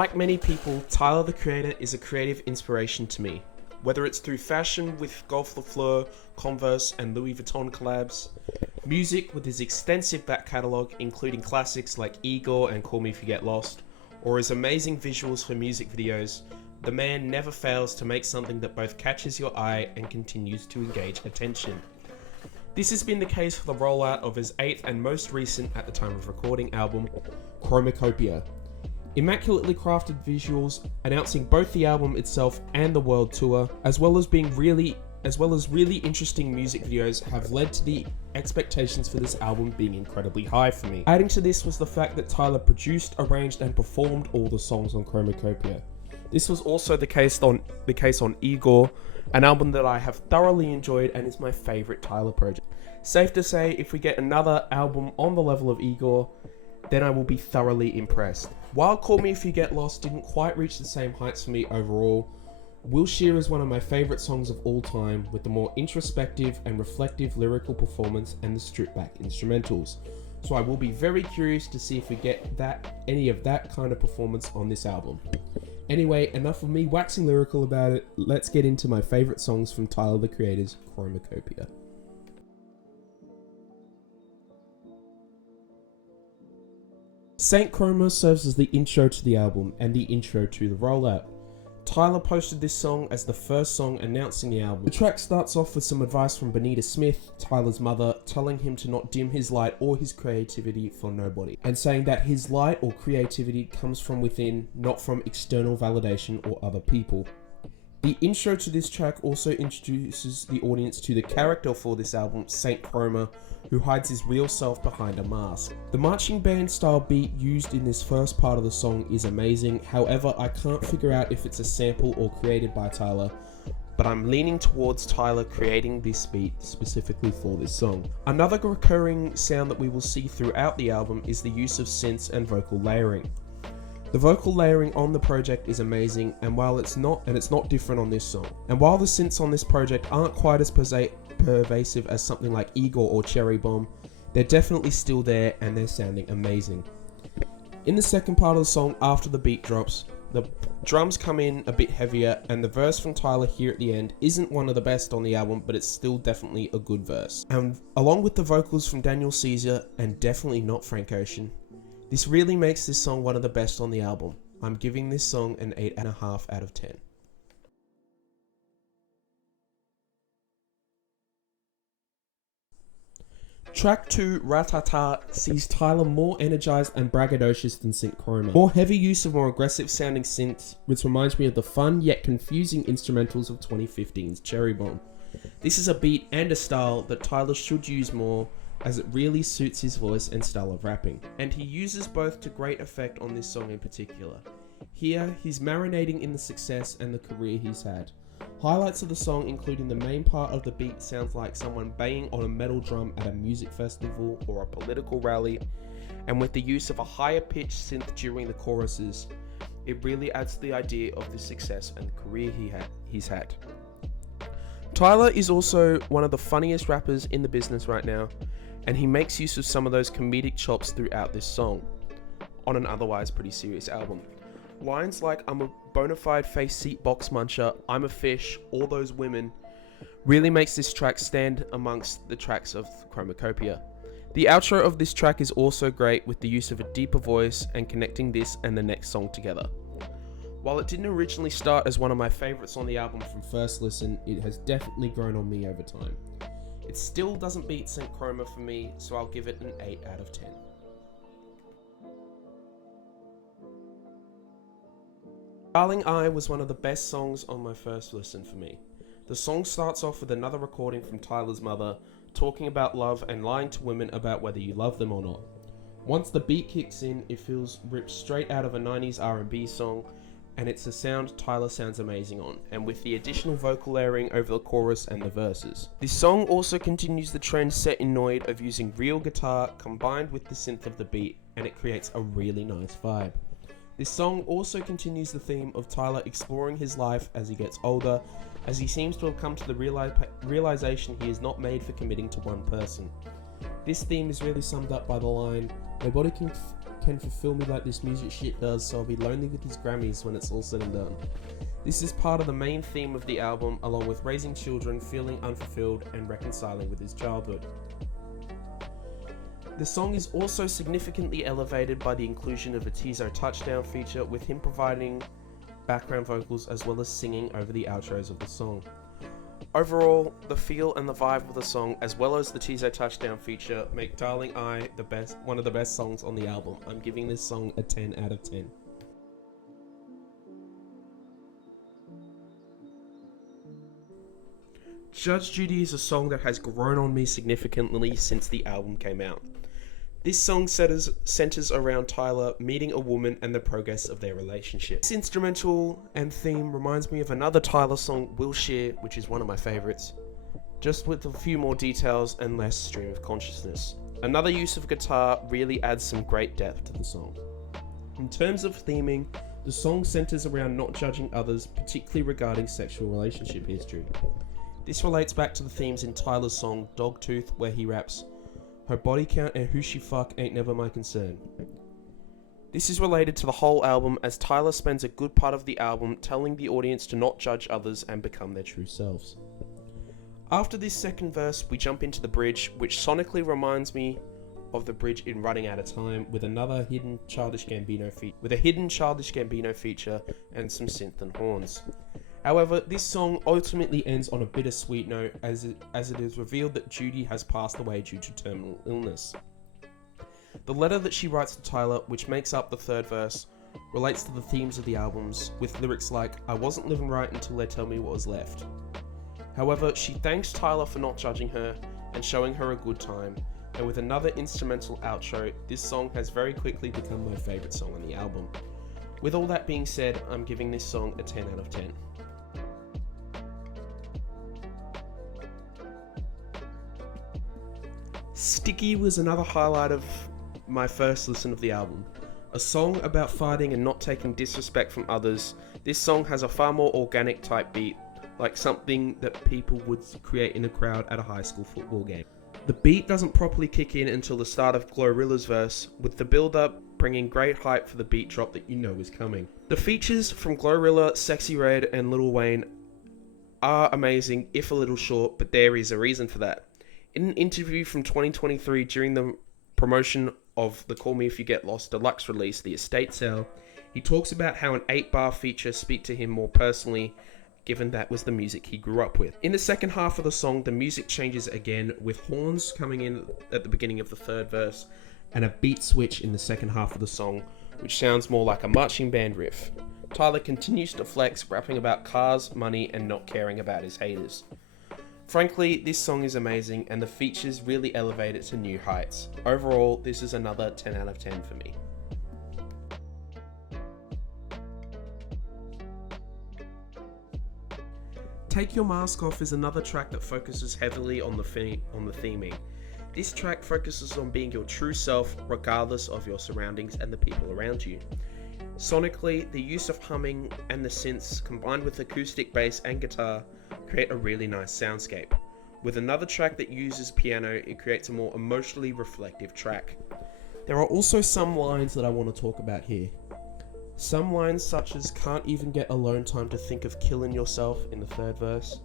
Like many people, Tyler the Creator is a creative inspiration to me. Whether it's through fashion with Golf Le Fleur, Converse and Louis Vuitton collabs, music with his extensive back catalogue including classics like Igor and Call Me If You Get Lost, or his amazing visuals for music videos, the man never fails to make something that both catches your eye and continues to engage attention. This has been the case for the rollout of his 8th and most recent, at the time of recording, album, Chromakopia. Immaculately crafted visuals announcing both the album itself and the world tour, as well as really interesting music videos, have led to the expectations for this album being incredibly high for me. Adding to this was the fact that Tyler produced, arranged and performed all the songs on Chromakopia. This was also the case on Igor, an album that I have thoroughly enjoyed and is my favourite Tyler project. Safe to say, if we get another album on the level of Igor, then I will be thoroughly impressed. While Call Me If You Get Lost didn't quite reach the same heights for me overall, Will Shear is one of my favourite songs of all time, with the more introspective and reflective lyrical performance and the stripped back instrumentals. So I will be very curious to see if we get any of that kind of performance on this album. Anyway, enough of me waxing lyrical about it, let's get into my favourite songs from Tyler the Creator's Chromakopia. Saint Chroma serves as the intro to the album and the intro to the rollout. Tyler posted this song as the first song announcing the album. The track starts off with some advice from Bonita Smith, Tyler's mother, telling him to not dim his light or his creativity for nobody, and saying that his light or creativity comes from within, not from external validation or other people. The intro to this track also introduces the audience to the character for this album, Saint Chroma, who hides his real self behind a mask. The marching band style beat used in this first part of the song is amazing, however I can't figure out if it's a sample or created by Tyler, but I'm leaning towards Tyler creating this beat specifically for this song. Another recurring sound that we will see throughout the album is the use of synths and vocal layering. The vocal layering on the project is amazing, and while it's not different on this song. And while the synths on this project aren't quite as pervasive as something like Igor or Cherry Bomb, they're definitely still there and they're sounding amazing. In the second part of the song, after the beat drops, the drums come in a bit heavier, and the verse from Tyler here at the end isn't one of the best on the album, but it's still definitely a good verse. And along with the vocals from Daniel Caesar, and definitely not Frank Ocean, this really makes this song one of the best on the album. I'm giving this song an 8.5 out of 10. Track 2, Ratata, sees Tyler more energized and braggadocious than Saint Chroma. More heavy use of more aggressive sounding synths, which reminds me of the fun yet confusing instrumentals of 2015's Cherry Bomb. This is a beat and a style that Tyler should use more, as it really suits his voice and style of rapping. And he uses both to great effect on this song in particular. Here, he's marinating in the success and the career he's had. Highlights of the song including the main part of the beat sounds like someone banging on a metal drum at a music festival or a political rally, and with the use of a higher pitched synth during the choruses, it really adds to the idea of the success and the career he's had. Tyler is also one of the funniest rappers in the business right now, and he makes use of some of those comedic chops throughout this song, on an otherwise pretty serious album. Lines like "I'm a bona fide face seat box muncher," "I'm a fish," "all those women," really makes this track stand amongst the tracks of Chromakopia. The outro of this track is also great, with the use of a deeper voice and connecting this and the next song together. While it didn't originally start as one of my favourites on the album from first listen, it has definitely grown on me over time. It still doesn't beat Saint Chroma for me, so I'll give it an 8 out of 10. Darling I was one of the best songs on my first listen for me. The song starts off with another recording from Tyler's mother, talking about love and lying to women about whether you love them or not. Once the beat kicks in, it feels ripped straight out of a 90s R&B song, and it's a sound Tyler sounds amazing on, and with the additional vocal layering over the chorus and the verses. This song also continues the trend set in Noid of using real guitar combined with the synth of the beat, and it creates a really nice vibe. This song also continues the theme of Tyler exploring his life as he gets older, as he seems to have come to the realization he is not made for committing to one person. This theme is really summed up by the line, can fulfill me like this music shit does, so I'll be lonely with his Grammys when it's all said and done. This is part of the main theme of the album, along with raising children, feeling unfulfilled, and reconciling with his childhood. The song is also significantly elevated by the inclusion of a Tizo touchdown feature, with him providing background vocals as well as singing over the outros of the song. Overall, the feel and the vibe of the song, as well as the Tizo touchdown feature, make Darling I one of the best songs on the album. I'm giving this song a 10 out of 10. Judge Judy is a song that has grown on me significantly since the album came out. This song centers around Tyler meeting a woman and the progress of their relationship. This instrumental and theme reminds me of another Tyler song, Will Shear, which is one of my favorites, just with a few more details and less stream of consciousness. Another use of guitar really adds some great depth to the song. In terms of theming, the song centers around not judging others, particularly regarding sexual relationship history. This relates back to the themes in Tyler's song Dogtooth, where he raps, "Her body count and who she fuck ain't never my concern." This is related to the whole album, as Tyler spends a good part of the album telling the audience to not judge others and become their true selves. After this second verse, we jump into the bridge, which sonically reminds me of the bridge in Running Out of Time, with a hidden Childish Gambino feature and some synth and horns. However, this song ultimately ends on a bittersweet note, as it is revealed that Judy has passed away due to terminal illness. The letter that she writes to Tyler, which makes up the third verse, relates to the themes of the albums, with lyrics like, "I wasn't living right until they tell me what was left." However, she thanks Tyler for not judging her and showing her a good time, and with another instrumental outro, this song has very quickly become my favourite song on the album. With all that being said, I'm giving this song a 10 out of 10. Sticky was another highlight of my first listen of the album. A song about fighting and not taking disrespect from others, this song has a far more organic type beat, like something that people would create in a crowd at a high school football game. The beat doesn't properly kick in until the start of Glorilla's verse, with the build-up bringing great hype for the beat drop that you know is coming. The features from Glorilla, Sexy Red, and Lil Wayne are amazing, if a little short, but there is a reason for that. In an interview from 2023 during the promotion of the Call Me If You Get Lost deluxe release, The Estate Sale, he talks about how an 8-bar feature speak to him more personally, given that was the music he grew up with. In the second half of the song, the music changes again, with horns coming in at the beginning of the third verse, and a beat switch in the second half of the song, which sounds more like a marching band riff. Tyler continues to flex, rapping about cars, money, and not caring about his haters. Frankly, this song is amazing, and the features really elevate it to new heights. Overall, this is another 10 out of 10 for me. Take Your Mask Off is another track that focuses heavily on the theming. This track focuses on being your true self, regardless of your surroundings and the people around you. Sonically, the use of humming and the synths, combined with acoustic bass and guitar, create a really nice soundscape. With another track that uses piano, it creates a more emotionally reflective track. There are also some lines that I want to talk about here. Some lines such as "can't even get alone time to think of killing yourself" in the third verse,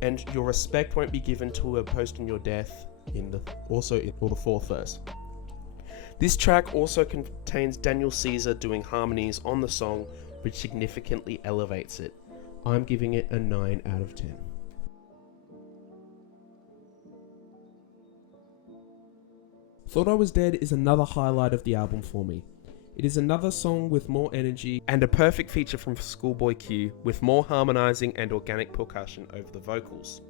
and "your respect won't be given to a post on your death" in the fourth verse. This track also contains Daniel Caesar doing harmonies on the song, which significantly elevates it. I'm giving it a 9 out of 10. Thought I Was Dead is another highlight of the album for me. It is another song with more energy and a perfect feature from Schoolboy Q, with more harmonizing and organic percussion over the vocals.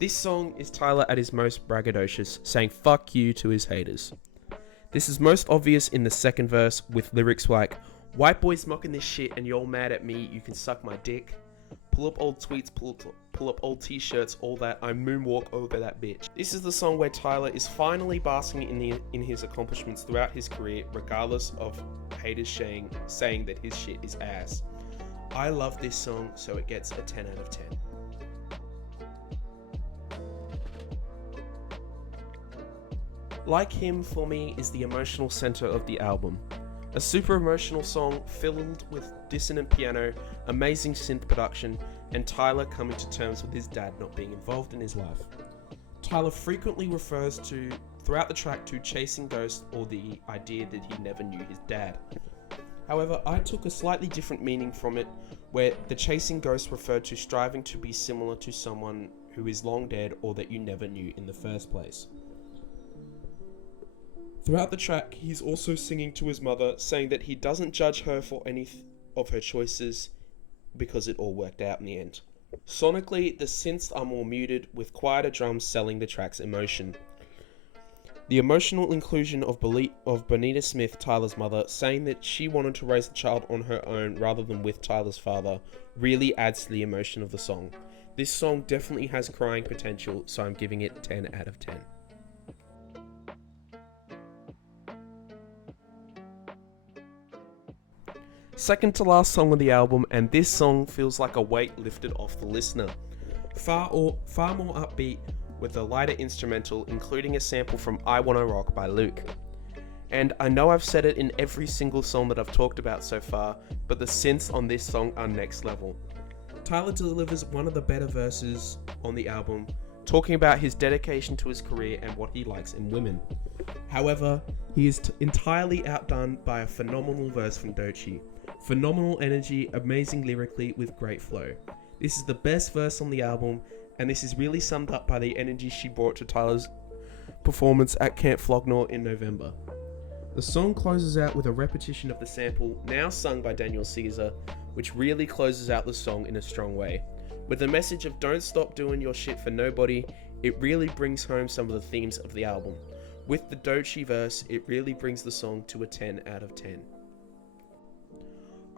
This song is Tyler at his most braggadocious, saying "fuck you" to his haters. This is most obvious in the second verse, with lyrics like, "White boys mocking this shit and you're mad at me, you can suck my dick. Pull up old tweets, pull up old t-shirts, all that, I moonwalk over that bitch." This is the song where Tyler is finally basking in his accomplishments throughout his career, regardless of haters saying that his shit is ass. I love this song, so it gets a 10 out of 10. Like Him for me is the emotional center of the album. A super emotional song filled with dissonant piano, amazing synth production, and Tyler coming to terms with his dad not being involved in his life. Tyler frequently refers throughout the track to chasing ghosts or the idea that he never knew his dad. However, I took a slightly different meaning from it, where the chasing ghost referred to striving to be similar to someone who is long dead or that you never knew in the first place. Throughout the track, he's also singing to his mother, saying that he doesn't judge her for any of her choices because it all worked out in the end. Sonically, the synths are more muted, with quieter drums selling the track's emotion. The emotional inclusion of Bonita Smith, Tyler's mother, saying that she wanted to raise the child on her own rather than with Tyler's father, really adds to the emotion of the song. This song definitely has crying potential, so I'm giving it 10 out of 10. Second to last song on the album, and this song feels like a weight lifted off the listener. Far more upbeat, with a lighter instrumental, including a sample from I Wanna Rock by Luke. And I know I've said it in every single song that I've talked about so far, but the synths on this song are next level. Tyler delivers one of the better verses on the album, talking about his dedication to his career and what he likes in women. However, he is entirely outdone by a phenomenal verse from Doechii. Phenomenal energy, amazing lyrically, with great flow. This is the best verse on the album, and this is really summed up by the energy she brought to Tyler's performance at Camp Flognor in November. The song closes out with a repetition of the sample, now sung by Daniel Caesar, which really closes out the song in a strong way. With the message of don't stop doing your shit for nobody, it really brings home some of the themes of the album. With the Doechii verse, it really brings the song to a 10 out of 10.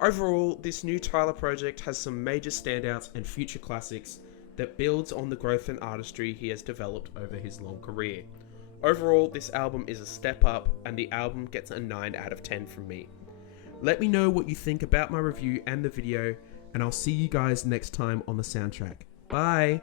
Overall, this new Tyler project has some major standouts and future classics that builds on the growth and artistry he has developed over his long career. Overall, this album is a step up, and the album gets a 9 out of 10 from me. Let me know what you think about my review and the video, and I'll see you guys next time on the soundtrack. Bye!